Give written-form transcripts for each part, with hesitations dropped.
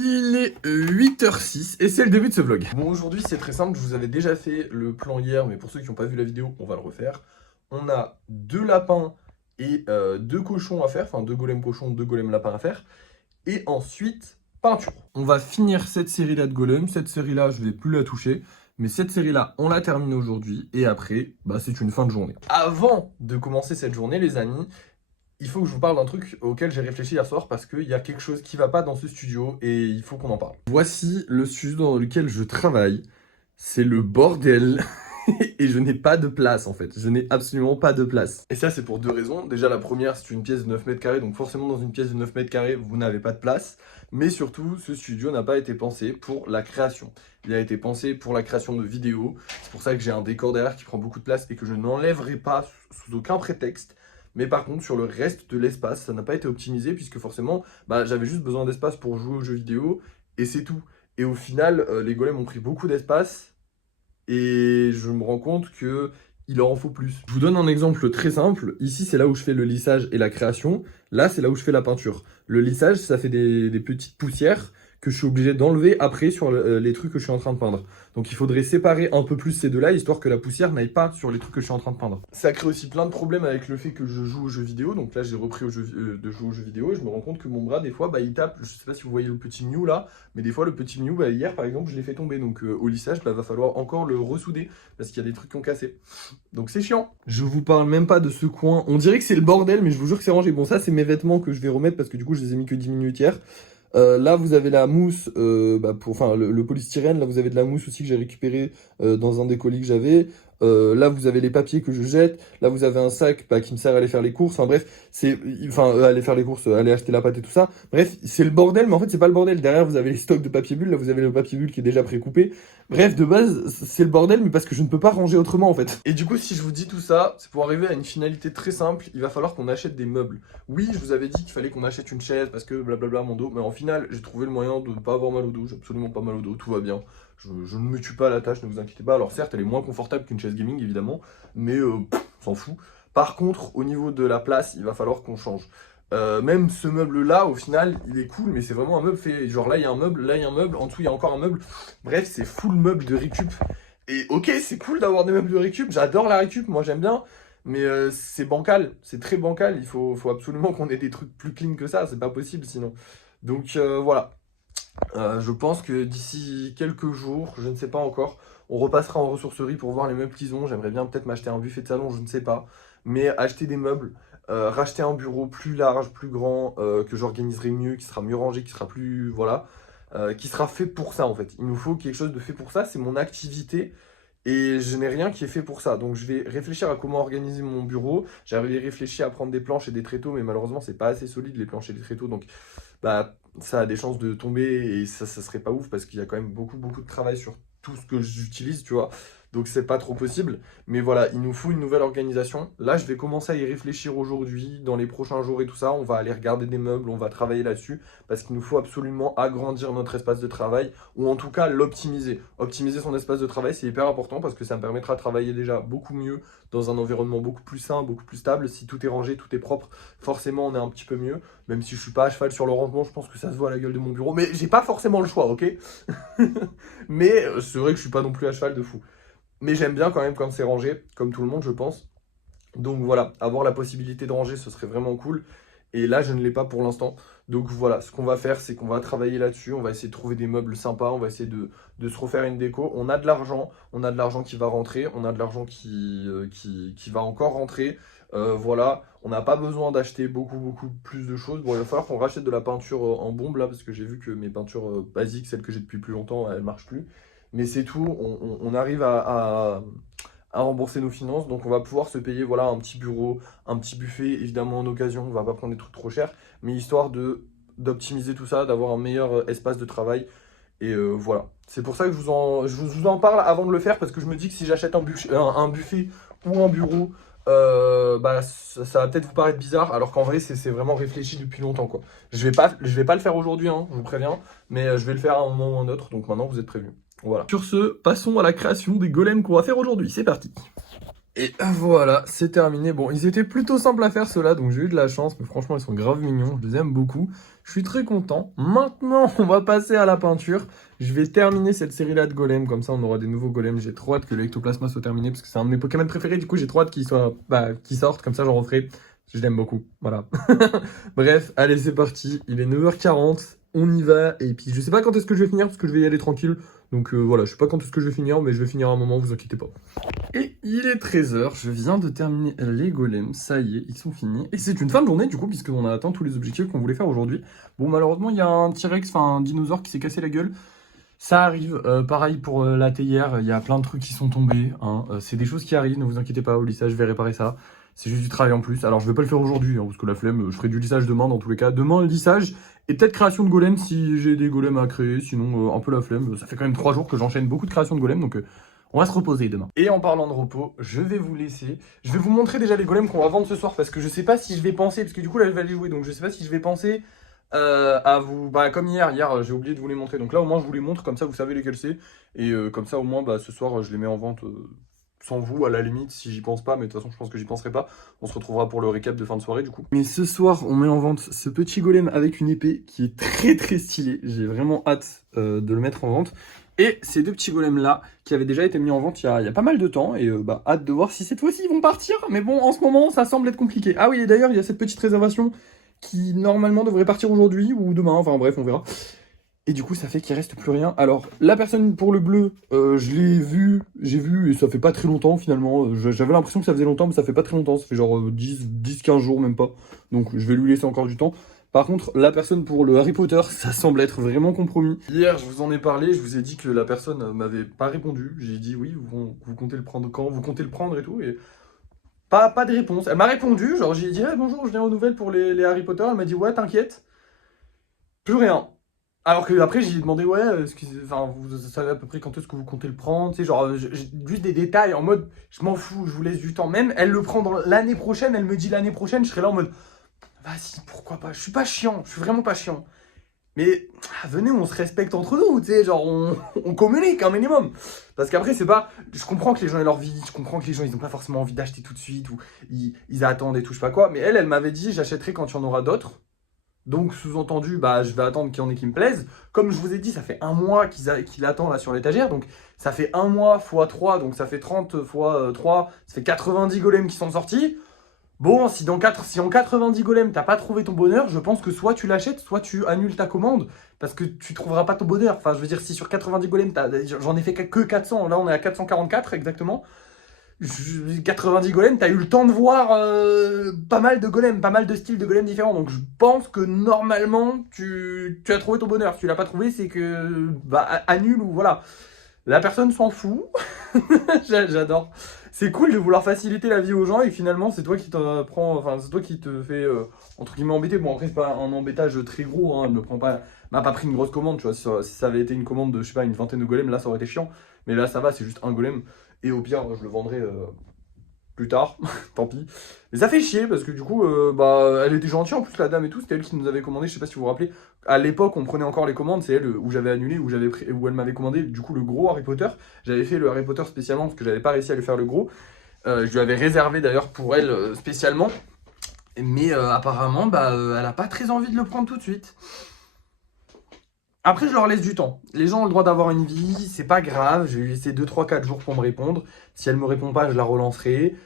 Il est 8h06 et c'est le début de ce vlog. Bon, aujourd'hui c'est très simple, je vous avais déjà fait le plan hier, mais pour ceux qui n'ont pas vu la vidéo, on va le refaire. On a 2 lapins et 2 cochons à faire, enfin 2 golems cochons, 2 golems lapins à faire. Et ensuite, peinture. On va finir cette série-là de golems, cette série-là je vais plus la toucher. Mais cette série-là, on la termine aujourd'hui et après, c'est une fin de journée. Avant de commencer cette journée, les amis, il faut que je vous parle d'un truc auquel j'ai réfléchi hier soir parce qu'il y a quelque chose qui va pas dans ce studio et il faut qu'on en parle. Voici le studio dans lequel je travaille. C'est le bordel et je n'ai pas de place en fait. Je n'ai absolument pas de place. Et ça c'est pour 2 raisons. Déjà la première, c'est une pièce de 9 mètres carrés, donc forcément dans une pièce de 9 mètres carrés, vous n'avez pas de place. Mais surtout, ce studio n'a pas été pensé pour la création. Il a été pensé pour la création de vidéos. C'est pour ça que j'ai un décor derrière qui prend beaucoup de place et que je n'enlèverai pas sous aucun prétexte. Mais par contre, sur le reste de l'espace, ça n'a pas été optimisé puisque forcément, j'avais juste besoin d'espace pour jouer aux jeux vidéo et c'est tout. Et au final, les golems ont pris beaucoup d'espace et je me rends compte que il en faut plus. Je vous donne un exemple très simple. Ici, c'est là où je fais le lissage et la création. Là, c'est là où je fais la peinture. Le lissage, ça fait des petites poussières que je suis obligé d'enlever après sur les trucs que je suis en train de peindre. Donc il faudrait séparer un peu plus ces deux-là, histoire que la poussière n'aille pas sur les trucs que je suis en train de peindre. Ça crée aussi plein de problèmes avec le fait que je joue aux jeux vidéo. Donc là, j'ai repris de jouer aux jeux vidéo et je me rends compte que mon bras, des fois, il tape. Je sais pas si vous voyez le petit Mew là, mais des fois, le petit Mew, hier par exemple, je l'ai fait tomber. Donc au lissage, va falloir encore le ressouder parce qu'il y a des trucs qui ont cassé. Donc c'est chiant. Je vous parle même pas de ce coin. On dirait que c'est le bordel, mais je vous jure que c'est rangé. Bon, ça, c'est mes vêtements que je vais remettre parce que du coup, je les ai mis que 10 minutes hier. Là, vous avez la mousse, le polystyrène. Là, vous avez de la mousse aussi que j'ai récupéré dans un des colis que j'avais. Là, vous avez les papiers que je jette. Là, vous avez un sac qui me sert à aller faire les courses. Enfin, bref, aller faire les courses, aller acheter la pâte et tout ça. Bref, c'est le bordel, mais en fait, c'est pas le bordel. Derrière, vous avez les stocks de papier bulle. Là, vous avez le papier bulle qui est déjà précoupé. Bref, de base, c'est le bordel, mais parce que je ne peux pas ranger autrement, en fait. Et du coup, si je vous dis tout ça, c'est pour arriver à une finalité très simple. Il va falloir qu'on achète des meubles. Oui, je vous avais dit qu'il fallait qu'on achète une chaise parce que blablabla mon dos. Mais en final, j'ai trouvé le moyen de ne pas avoir mal au dos. J'ai absolument pas mal au dos, tout va bien. Je ne me tue pas à la tâche, ne vous inquiétez pas. Alors certes, elle est moins confortable qu'une chaise gaming, évidemment, mais on s'en fout. Par contre, au niveau de la place, il va falloir qu'on change. Même ce meuble-là, au final, il est cool, mais c'est vraiment un meuble fait... Genre là, il y a un meuble, là, il y a un meuble, en dessous, il y a encore un meuble. Bref, c'est full meuble de récup. Et ok, c'est cool d'avoir des meubles de récup, j'adore la récup, moi j'aime bien. Mais c'est bancal, c'est très bancal, il faut absolument qu'on ait des trucs plus clean que ça, c'est pas possible sinon. Donc voilà. Je pense que d'ici quelques jours, je ne sais pas encore, on repassera en ressourcerie pour voir les meubles qu'ils ont. J'aimerais bien peut-être m'acheter un buffet de salon, je ne sais pas. Mais acheter des meubles, racheter un bureau plus large, plus grand, que j'organiserai mieux, qui sera mieux rangé, qui sera plus... Voilà. Qui sera fait pour ça en fait. Il nous faut quelque chose de fait pour ça, c'est mon activité. Et je n'ai rien qui est fait pour ça. Donc je vais réfléchir à comment organiser mon bureau. J'avais réfléchi à prendre des planches et des tréteaux, mais malheureusement, c'est pas assez solide les planches et les tréteaux. Donc ça a des chances de tomber et ça serait pas ouf parce qu'il y a quand même beaucoup de travail sur tout ce que j'utilise, tu vois. Donc c'est pas trop possible. Mais voilà, il nous faut une nouvelle organisation. Là, je vais commencer à y réfléchir aujourd'hui, dans les prochains jours et tout ça. On va aller regarder des meubles, on va travailler là-dessus parce qu'il nous faut absolument agrandir notre espace de travail ou en tout cas l'optimiser. Optimiser son espace de travail, c'est hyper important parce que ça me permettra de travailler déjà beaucoup mieux dans un environnement beaucoup plus sain, beaucoup plus stable. Si tout est rangé, tout est propre, forcément on est un petit peu mieux. Même si je suis pas à cheval sur le rangement, je pense que ça se voit à la gueule de mon bureau. Mais j'ai pas forcément le choix, ok. Mais c'est vrai que je suis pas non plus à cheval de fou. Mais j'aime bien quand même quand c'est rangé, comme tout le monde je pense. Donc voilà, avoir la possibilité de ranger, ce serait vraiment cool. Et là, je ne l'ai pas pour l'instant. Donc voilà, ce qu'on va faire, c'est qu'on va travailler là-dessus. On va essayer de trouver des meubles sympas. On va essayer de se refaire une déco. On a de l'argent. On a de l'argent qui va rentrer. On a de l'argent qui va encore rentrer. Voilà, on n'a pas besoin d'acheter beaucoup plus de choses. Bon, il va falloir qu'on rachète de la peinture en bombe là, parce que j'ai vu que mes peintures basiques, celles que j'ai depuis plus longtemps, elles ne marchent plus. Mais c'est tout. On arrive à rembourser nos finances. Donc on va pouvoir se payer voilà, un petit bureau, un petit buffet, évidemment en occasion, on va pas prendre des trucs trop chers, mais histoire d'optimiser tout ça, d'avoir un meilleur espace de travail. Et voilà. C'est pour ça que je vous en parle avant de le faire, parce que je me dis que si j'achète un buffet ou un bureau, ça va peut-être vous paraître bizarre, alors qu'en vrai c'est vraiment réfléchi depuis longtemps quoi. Je vais pas le faire aujourd'hui, hein, je vous préviens, mais je vais le faire à un moment ou à un autre, donc maintenant vous êtes prévenus. Voilà. Sur ce, passons à la création des golems qu'on va faire aujourd'hui. C'est parti. Et voilà, c'est terminé. Bon, ils étaient plutôt simples à faire ceux-là, donc j'ai eu de la chance, mais franchement, ils sont grave mignons, je les aime beaucoup. Je suis très content. Maintenant, on va passer à la peinture. Je vais terminer cette série-là de golems, comme ça on aura des nouveaux golems. J'ai trop hâte que l'Ectoplasma soit terminé, parce que c'est un de mes Pokémon préférés, du coup j'ai trop hâte qu'il sorte, comme ça j'en referai. Je l'aime beaucoup, voilà. Bref, allez, c'est parti. Il est 9h40, on y va, et puis je sais pas quand est-ce que je vais finir, parce que je vais y aller tranquille. Donc voilà, je sais pas quand est-ce que je vais finir, mais je vais finir à un moment, vous inquiétez pas. Et il est 13h, je viens de terminer les golems, ça y est, ils sont finis. Et c'est une fin de journée du coup, puisqu'on a atteint tous les objectifs qu'on voulait faire aujourd'hui. Bon, malheureusement, il y a un T-Rex, enfin un dinosaure qui s'est cassé la gueule. Ça arrive, pareil pour la théière, il y a plein de trucs qui sont tombés. Hein. C'est des choses qui arrivent, ne vous inquiétez pas, au lissage, je vais réparer ça. C'est juste du travail en plus. Alors je vais pas le faire aujourd'hui, hein, parce que la flemme, je ferai du lissage demain dans tous les cas. Demain, le lissage, et peut-être création de golems si j'ai des golems à créer, sinon un peu la flemme. Ça fait quand même 3 jours que j'enchaîne beaucoup de créations de golems, donc on va se reposer demain. Et en parlant de repos, je vais vous laisser. Je vais vous montrer déjà les golems qu'on va vendre ce soir, parce que je sais pas si je vais penser, parce que du coup là je vais aller jouer, donc je sais pas si je vais penser à vous, bah comme hier j'ai oublié de vous les montrer, donc là au moins je vous les montre, comme ça vous savez lesquels c'est, et comme ça au moins bah, ce soir je les mets en vente sans vous à la limite si j'y pense pas, mais de toute façon je pense que j'y penserai pas. On se retrouvera pour le récap de fin de soirée du coup. Mais ce soir on met en vente ce petit golem avec une épée qui est très très stylé, j'ai vraiment hâte de le mettre en vente. Et ces deux petits golems là qui avaient déjà été mis en vente il y a pas mal de temps, et bah hâte de voir si cette fois-ci ils vont partir, mais bon en ce moment ça semble être compliqué. Ah oui, et d'ailleurs il y a cette petite réservation qui normalement devrait partir aujourd'hui ou demain, enfin bref, on verra. Et du coup, ça fait qu'il reste plus rien. Alors, la personne pour le bleu, je l'ai vu, j'ai vu, et ça fait pas très longtemps finalement. J'avais l'impression que ça faisait longtemps, mais ça fait pas très longtemps. Ça fait genre 10-15 jours, même pas. Donc, je vais lui laisser encore du temps. Par contre, la personne pour le Harry Potter, ça semble être vraiment compromis. Hier, je vous en ai parlé, je vous ai dit que la personne m'avait pas répondu. J'ai dit oui, vous comptez le prendre quand, vous comptez le prendre et tout. Et pas de réponse. Elle m'a répondu, genre j'ai dit bonjour, je viens aux nouvelles pour les Harry Potter. Elle m'a dit ouais, t'inquiète. Plus rien. Alors que après j'ai demandé ouais, enfin, vous savez à peu près quand est-ce que vous comptez le prendre, tu sais, genre juste des détails en mode je m'en fous, je vous laisse du temps. Même elle le prend dans l'année prochaine, elle me dit l'année prochaine, je serai là en mode vas-y, pourquoi pas, je suis pas chiant, je suis vraiment pas chiant. Mais venez, on se respecte entre nous, tu sais, genre on communique un minimum. Parce qu'après, c'est pas. Je comprends que les gens aient leur vie, je comprends que les gens ils ont pas forcément envie d'acheter tout de suite, ou ils attendent et tout, je sais pas quoi. Mais elle m'avait dit j'achèterai quand il y en aura d'autres. Donc sous-entendu, bah je vais attendre qu'il y en ait qui me plaisent. Comme je vous ai dit, ça fait un mois qu'il attend là sur l'étagère. Donc ça fait un mois x 3, donc ça fait 30 x 3, ça fait 90 golems qui sont sortis. Bon, si en 90 golems, t'as pas trouvé ton bonheur, je pense que soit tu l'achètes, soit tu annules ta commande, parce que tu trouveras pas ton bonheur. Enfin, je veux dire, si sur 90 golems, j'en ai fait que 400, là on est à 444 exactement. 90 golems, t'as eu le temps de voir pas mal de golems, pas mal de styles de golems différents. Donc je pense que normalement, tu as trouvé ton bonheur. Si tu l'as pas trouvé, c'est que, bah, annule ou voilà. La personne s'en fout. J'adore. C'est cool de vouloir faciliter la vie aux gens et finalement c'est toi qui t'en prends, enfin c'est toi qui te fais entre guillemets embêter. Bon après c'est pas un embêtage très gros, hein, elle me prend pas, m'a pas pris une grosse commande, tu vois. Si ça avait été une commande de je sais pas une vingtaine de golems, là ça aurait été chiant. Mais là ça va, c'est juste un golem et au pire je le vendrai plus tard, tant pis. Mais ça fait chier parce que du coup, bah, elle était gentille en plus la dame et tout, c'était elle qui nous avait commandé, je sais pas si vous vous rappelez. À l'époque, on prenait encore les commandes, c'est elle où j'avais annulé, où elle m'avait commandé du coup le gros Harry Potter. J'avais fait le Harry Potter spécialement parce que j'avais pas réussi à lui faire le gros. Je lui avais réservé d'ailleurs pour elle spécialement. Mais apparemment, bah, elle a pas très envie de le prendre tout de suite. Après, je leur laisse du temps. Les gens ont le droit d'avoir une vie, c'est pas grave. Je vais lui laisser 2, 3, 4 jours pour me répondre. Si elle me répond pas, je la relancerai.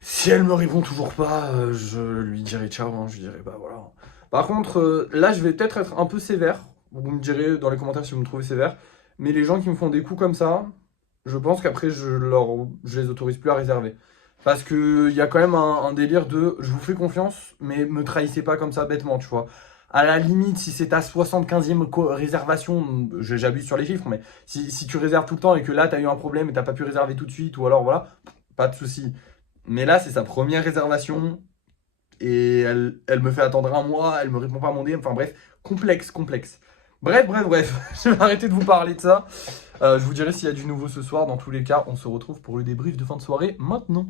Si elle me répond toujours pas, je lui dirai ciao, hein, je lui dirai bah voilà. Par contre, là je vais peut-être être un peu sévère. Vous me direz dans les commentaires si vous me trouvez sévère. Mais les gens qui me font des coups comme ça, je pense qu'après je les autorise plus à réserver. Parce qu'il y a quand même un délire de je vous fais confiance, mais me trahissez pas comme ça bêtement, tu vois. À la limite, si c'est ta 75e réservation, j'abuse sur les chiffres, mais si tu réserves tout le temps et que là tu as eu un problème et t'as pas pu réserver tout de suite, ou alors voilà, pas de souci. Mais là, c'est sa première réservation et elle me fait attendre un mois, elle me répond pas à mon DM. Enfin bref, complexe. Bref, je vais arrêter de vous parler de ça. Je vous dirai s'il y a du nouveau ce soir. Dans tous les cas, on se retrouve pour le débrief de fin de soirée maintenant.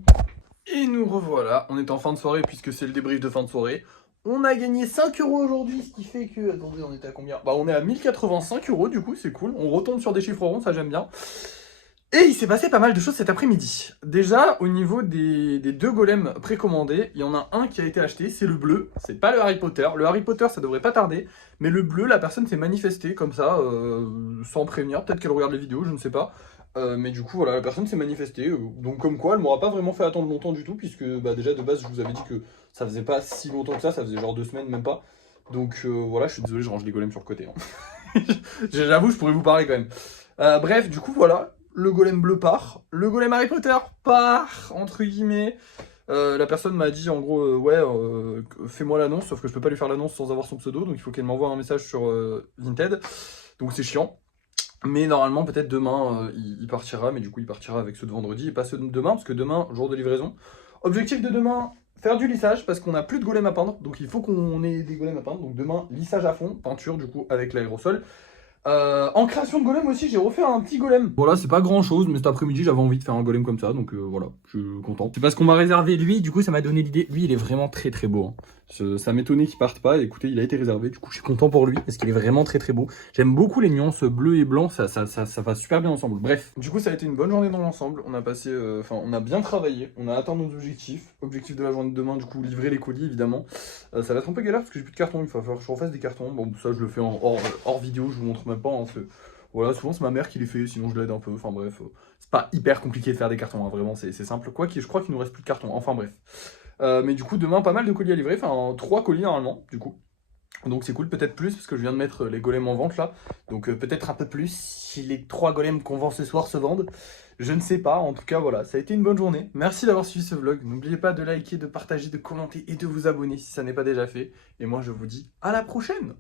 Et nous revoilà, on est en fin de soirée puisque c'est le débrief de fin de soirée. On a gagné 5 euros aujourd'hui, ce qui fait que... Attendez, on était à combien? Bah on est à 1085 euros du coup, c'est cool. On retombe sur des chiffres ronds, ça j'aime bien. Et il s'est passé pas mal de choses cet après-midi. Déjà, au niveau des deux golems précommandés, il y en a un qui a été acheté, c'est le bleu, c'est pas le Harry Potter. Le Harry Potter, ça devrait pas tarder, mais le bleu, la personne s'est manifestée comme ça, sans prévenir, peut-être qu'elle regarde les vidéos, je ne sais pas. Mais du coup, voilà, la personne s'est manifestée, donc comme quoi, elle m'aura pas vraiment fait attendre longtemps du tout, puisque bah, déjà, de base, je vous avais dit que ça faisait pas si longtemps que ça faisait genre 2 semaines, même pas. Donc voilà, je suis désolé, je range les golems sur le côté. Hein. J'avoue, je pourrais vous parler quand même. Bref, du coup, voilà. Le golem bleu part. Le golem Harry Potter part, entre guillemets. La personne m'a dit en gros, ouais, fais-moi l'annonce, sauf que je peux pas lui faire l'annonce sans avoir son pseudo, donc il faut qu'elle m'envoie un message sur Vinted. Donc c'est chiant. Mais normalement, peut-être demain, il partira, mais du coup, il partira avec ceux de vendredi et pas ceux de demain, parce que demain, jour de livraison. Objectif de demain, faire du lissage, parce qu'on n'a plus de golem à peindre, donc il faut qu'on ait des golems à peindre. Donc demain, lissage à fond, peinture du coup avec l'aérosol. En création de golem aussi, j'ai refait un petit golem. Voilà, c'est pas grand chose, mais cet après-midi, j'avais envie de faire un golem comme ça, donc voilà, je suis content. C'est parce qu'on m'a réservé lui, du coup, ça m'a donné l'idée. Lui, il est vraiment très très beau. Hein. Ça m'étonnait qu'il parte pas. Et écoutez, il a été réservé, du coup, je suis content pour lui, parce qu'il est vraiment très très beau. J'aime beaucoup les nuances bleu et blanc, ça va super bien ensemble. Bref, du coup, ça a été une bonne journée dans l'ensemble. On a passé, on a bien travaillé, on a atteint nos objectifs. Objectif de la journée de demain, du coup, livrer les colis, évidemment. Ça va être un peu galère parce que j'ai plus de cartons, il va falloir que je refasse des cartons. Bon, ça, je le fais en hors vidéo, je vous montre même pas. Hein, voilà, souvent c'est ma mère qui les fait, sinon je l'aide un peu. Enfin bref, c'est pas hyper compliqué de faire des cartons, hein, vraiment, c'est simple. Quoi qu'il, je crois qu'il nous reste plus de cartons. Enfin bref. Mais du coup, demain, pas mal de colis à livrer, enfin 3 colis normalement, du coup. Donc c'est cool, peut-être plus, parce que je viens de mettre les golems en vente là. Donc peut-être un peu plus si les 3 golems qu'on vend ce soir se vendent. Je ne sais pas, en tout cas voilà, ça a été une bonne journée. Merci d'avoir suivi ce vlog. N'oubliez pas de liker, de partager, de commenter et de vous abonner si ça n'est pas déjà fait. Et moi je vous dis à la prochaine!